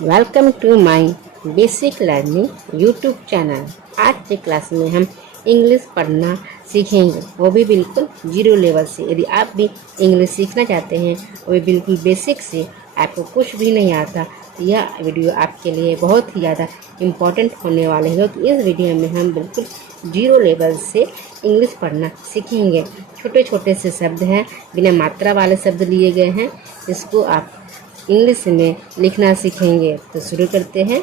Welcome to my basic learning YouTube channel. आज के class में हम इंग्लिश पढ़ना सीखेंगे, वो भी बिल्कुल जीरो लेवल से। यदि आप भी इंग्लिश सीखना चाहते हैं, वो भी बिल्कुल बेसिक से, आपको कुछ भी नहीं आता, तो यह वीडियो आपके लिए बहुत ही ज़्यादा इम्पोर्टेंट होने वाले है। क्योंकि इस वीडियो में हम बिल्कुल जीरो लेवल से इंग्लिश पढ़ना सीखेंगे। छोटे छोटे से शब्द हैं, बिना मात्रा वाले शब्द लिए गए हैं। इसको आप इंग्लिश में लिखना सीखेंगे। तो शुरू करते हैं।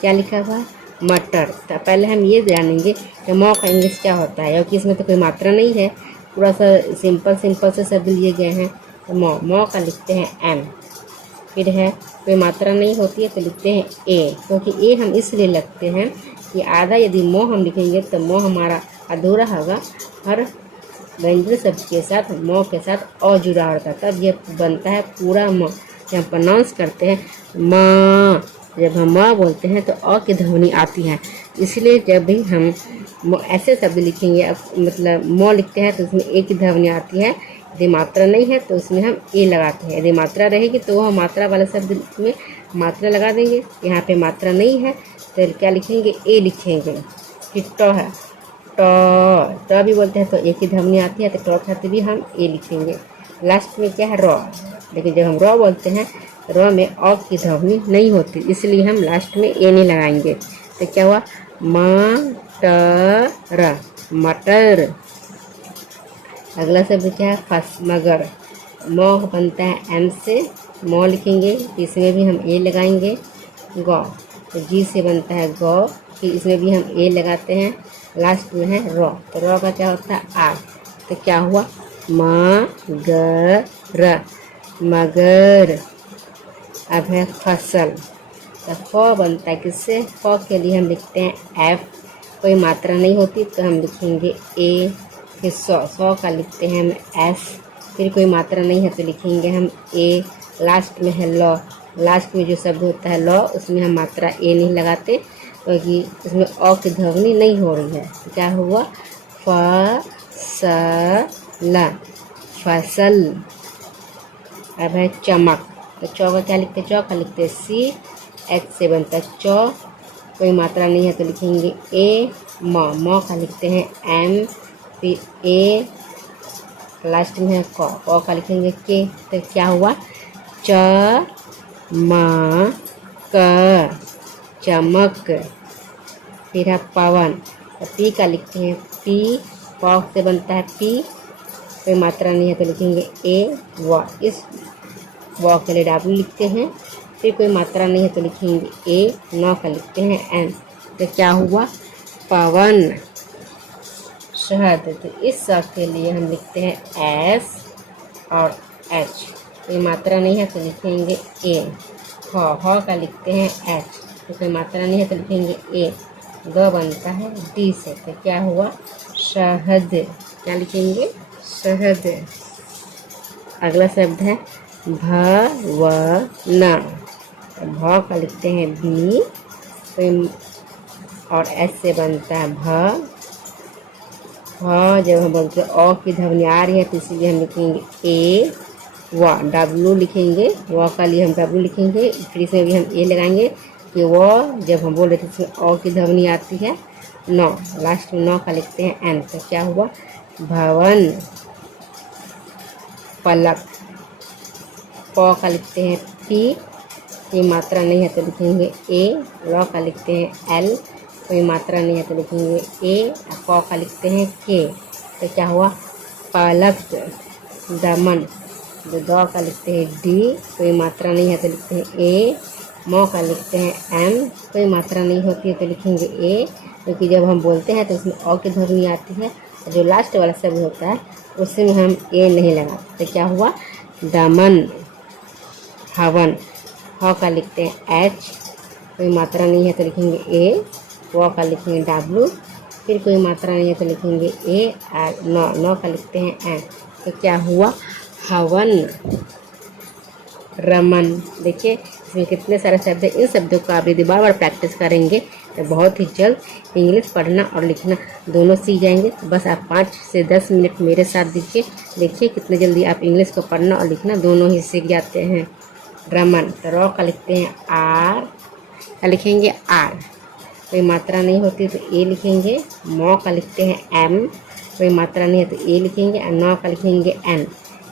क्या लिखा हुआ है? मटर। तो पहले हम ये जानेंगे कि मौ का इंग्लिश क्या होता है, क्योंकि इसमें तो कोई मात्रा नहीं है, पूरा सा सिंपल से शब्द लिए गए हैं। तो मौ का लिखते हैं एम। फिर है कोई मात्रा नहीं होती है तो लिखते हैं ए, क्योंकि ए हम इसलिए लगते हैं कि आधा यदि मौ हम लिखेंगे तो मौ हमारा अधूरा होगा। हर व्यंजन शब्द के साथ मौ के साथ अ जुड़ा होता है, तब यह बनता है पूरा म। जब हम प्रोनाउंस करते हैं माँ, जब हम माँ बोलते हैं तो अ की ध्वनि आती है। इसलिए जब भी हम ऐसे शब्द लिखेंगे, मतलब मौ लिखते हैं तो उसमें ए की ध्वनि आती है। यदि मात्रा नहीं है तो उसमें हम ए लगाते हैं। यदि मात्रा रहेगी तो हम मात्रा वाले शब्द में मात्रा लगा देंगे। यहाँ पे मात्रा नहीं है तो क्या लिखेंगे? ए लिखेंगे। फिर ट है, ट भी बोलते हैं तो एक ही ध्वनि आती है, तो ट खाते भी हम ए लिखेंगे। लास्ट में क्या है? र। लेकिन जब हम र बोलते हैं, र में अ की ध्वनि नहीं होती, इसलिए हम लास्ट में ए नहीं लगाएंगे। तो क्या हुआ? मटर, मटर। अगला शब्द क्या है? फस, मगर। मौ बनता है एम से, मौ लिखेंगे, इसमें भी हम ए लगाएंगे। गौ, तो जी से बनता है गौ, फिर इसमें भी हम ए लगाते हैं। लास्ट में है र, तो र का क्या होता है? आ। तो क्या हुआ? मगर, मगर। अब है फसल। तो फ बनता है किससे? फ के लिए हम लिखते हैं एफ, कोई मात्रा नहीं होती तो हम लिखेंगे ए। फिर सौ का लिखते हैं हम एस, फिर कोई मात्रा नहीं है तो लिखेंगे हम ए। लास्ट में है लॉ, लास्ट में जो शब्द होता है लॉ, उसमें हम मात्रा ए नहीं लगाते, क्योंकि उसमें अ की ध्वनि नहीं हो रही है। तो क्या हुआ? फसल, फसल। अब है चमक। तो चौ का क्या लिखते हैं? चौ का लिखते हैं सी, एच से बनता है चौ, कोई मात्रा नहीं है तो लिखेंगे ए। मौ का लिखते हैं एम, फिर ए, लास्ट में है क का लिखेंगे के। तो क्या हुआ? चमक, चमक। फिर है पवन। तो पी का लिखते हैं पी, प से बनता है पी, कोई मात्रा नहीं है तो लिखेंगे ए। व, इस व के लिए डब्ल्यू लिखते हैं, फिर कोई मात्रा नहीं है तो लिखेंगे ए। नौ का लिखते हैं एन। तो क्या हुआ? पवन, शहद। तो इस स के लिए हम लिखते हैं एस और एच, कोई मात्रा नहीं है तो लिखेंगे ए। ह का लिखते हैं एच, तो कोई मात्रा नहीं है तो लिखेंगे ए। ग बनता है डी से। तो क्या हुआ? शहद। क्या लिखेंगे? शहद। अगला शब्द है भवन। भ का लिखते हैं बी, कोई और एस से बनता है भ। जब हम बोलते हैं अ की ध्वनि आ रही है तो इसीलिए हम लिखेंगे ए। व, डब्लू लिखेंगे, व का लिए हम डब्लू लिखेंगे, फिर इसमें भी हम ए लगाएंगे कि वो जब हम बोल रहे थे इसमें अ की ध्वनि आती है। नौ, लास्ट में नौ का लिखते हैं एन। तो क्या हुआ? भवन। पलक। प का लिखते हैं पी, कोई मात्रा नहीं है तो लिखेंगे ए। ल का लिखते हैं एल, कोई मात्रा नहीं है तो लिखेंगे ए। क का लिखते हैं के। तो क्या हुआ? पलक। दमन। द का लिखते हैं डी, कोई मात्रा नहीं है तो लिखते हैं ए। मौ का लिखते हैं एम, कोई मात्रा नहीं होती है तो लिखेंगे ए, क्योंकि जब हम बोलते हैं तो उसमें अ की ध्वनि आती है, और जो लास्ट वाला शब्द होता है उसमें हम ए नहीं लगाते। तो क्या हुआ? दमन। हवन। ह का लिखते हैं एच, कोई मात्रा नहीं है तो लिखेंगे ए। व का लिखेंगे डब्लू, फिर कोई मात्रा नहीं है तो लिखेंगे ए। और नौ का लिखते हैं एन। तो क्या हुआ? हवन। रमन। देखिए इसमें कितने सारे शब्द हैं। इन शब्दों को आप यदि बार बार प्रैक्टिस करेंगे तो बहुत ही जल्द इंग्लिश पढ़ना और लिखना दोनों सीख जाएंगे। तो बस आप 5 से 10 मिनट मेरे साथ दीजिए, देखिए कितने जल्दी आप इंग्लिश को पढ़ना और लिखना दोनों ही सीख जाते हैं। रमन। तो रॉ का लिखते हैं आर, का लिखेंगे आर, कोई मात्रा नहीं होती तो ए लिखेंगे। मौ का लिखते हैं एम, कोई मात्रा नहीं है तो ए लिखेंगे। और नौ का लिखेंगे एन।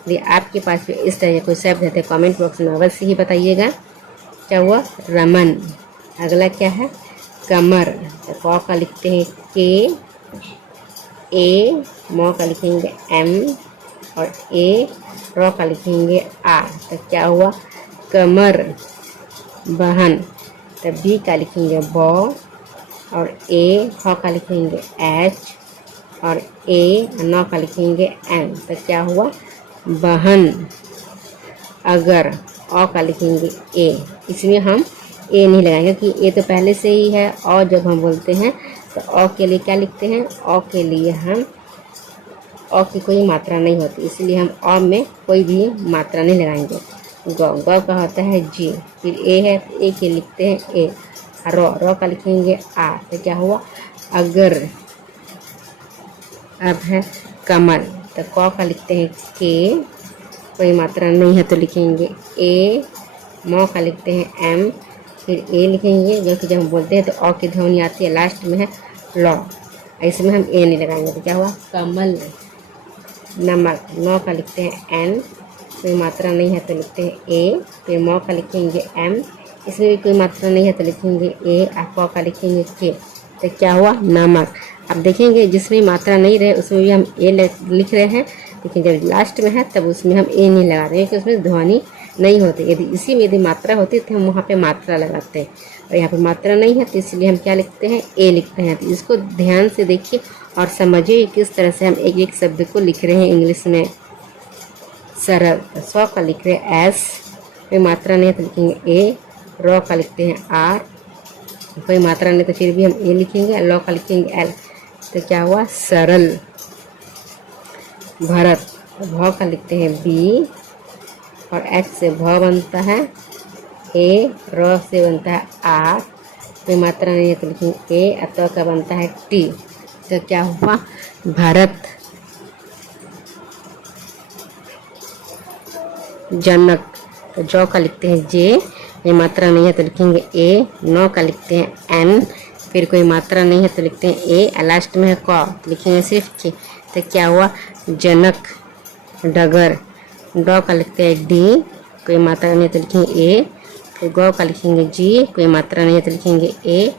यदि आपके पास भी इस तरह के कोई शब्द है तो कमेंट बॉक्स में अवश्य ही बताइएगा। क्या हुआ? रमन। अगला क्या है? कमर। तो क का लिखते हैं के, ए, मौ का लिखेंगे एम और ए, रॉ का लिखेंगे आर। तो क्या हुआ? कमर। बहन। तो बी का लिखेंगे बॉ और ए, ह का लिखेंगे एच और ए, नौ का लिखेंगे एन। तो क्या हुआ? बहन। अगर, अ का लिखेंगे ए, इसमें हम ए नहीं लगाएंगे क्योंकि ए तो पहले से ही है। और जब हम बोलते हैं तो अ के लिए क्या लिखते हैं? अ के लिए हम अ की कोई मात्रा नहीं होती, इसलिए हम अ में कोई भी मात्रा नहीं लगाएंगे। ग का होता है जी, फिर ए है तो ए के लिखते हैं ए। रॉ का लिखेंगे आ। तो क्या हुआ? अगर। अब है कमल। तो क का लिखते हैं के, कोई मात्रा नहीं है तो लिखेंगे ए। मौ का लिखते हैं एम, फिर ए लिखेंगे, जो कि जब हम बोलते हैं तो अ की ध्वनि आती है, लास्ट में है लॉ, इसमें हम ए नहीं लगाएंगे। तो क्या हुआ? कमल। नमक। नौ का लिखते हैं एन, कोई मात्रा नहीं है तो लिखते हैं ए। फिर मौ का लिखेंगे एम, इसमें भी कोई मात्रा नहीं है तो लिखेंगे ए। और प का लिखेंगे के। तो क्या हुआ? नमक। अब देखेंगे जिसमें मात्रा नहीं रहे उसमें भी हम ए लिख रहे हैं, लेकिन जब लास्ट में है तब उसमें हम ए नहीं लगा रहे हैं क्योंकि उसमें ध्वनि नहीं होती। यदि इसी में यदि मात्रा होती तो हम वहाँ पे मात्रा लगाते हैं, और यहाँ पे मात्रा नहीं है तो इसलिए हम क्या लिखते हैं? ए लिखते हैं। तो इसको ध्यान से देखिए और समझिए किस तरह से हम एक एक शब्द को लिख रहे हैं इंग्लिश में। सरल। सौ का लिख रहे हैं एस, कोई मात्रा नहीं है तो लिखेंगे ए। रॉ का लिखते हैं आर, कोई मात्रा नहीं तो फिर भी हम ए लिखेंगे। लॉ का लिखेंगे एल। तो क्या हुआ? सरल। भरत। भ का लिखते हैं बी और एच से भ बनता है ए। रॉ से बनता है आर, कोई मात्रा नहीं है तो लिखेंगे ए। और त का बनता है टी। तो क्या हुआ? भरत। जनक। तो जौ का लिखते हैं जे, ये मात्रा नहीं है तो लिखेंगे ए। नौ का लिखते हैं एन, फिर कोई मात्रा नहीं है तो लिखते हैं ए। लास्ट में है क, तो लिखेंगे सिर्फ के। तो क्या हुआ? जनक। डगर। डॉ का लिखते हैं डी, कोई मात्रा नहीं है तो लिखेंगे ए। फिर गौ का लिखेंगे जी, कोई मात्रा नहीं है तो लिखेंगे ए।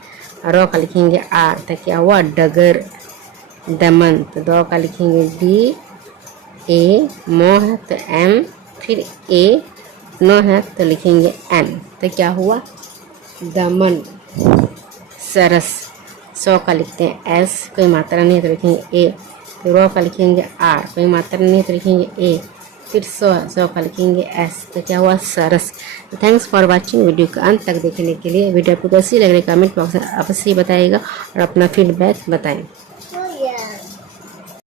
रॉ का लिखेंगे आर। तो क्या हुआ? डगर। दमन। तो दौ का लिखेंगे डी, ए। मो है तो एम, फिर ए। नो है तो लिखेंगे एन। तो क्या हुआ? दमन। सरस। सौ का लिखते हैं एस, कोई मात्रा नहीं है तो लिखेंगे ए। फिर रॉ का लिखेंगे आर, कोई मात्रा नहीं है तो लिखेंगे ए। फिर सौ का लिखेंगे एस। तो क्या हुआ? सरस। तो थैंक्स फॉर वाचिंग। वीडियो को अंत तक देखने के लिए। वीडियो आपको कैसी लग रही है कमेंट बॉक्स में अवश्य बताइएगा और अपना फीडबैक बताएं।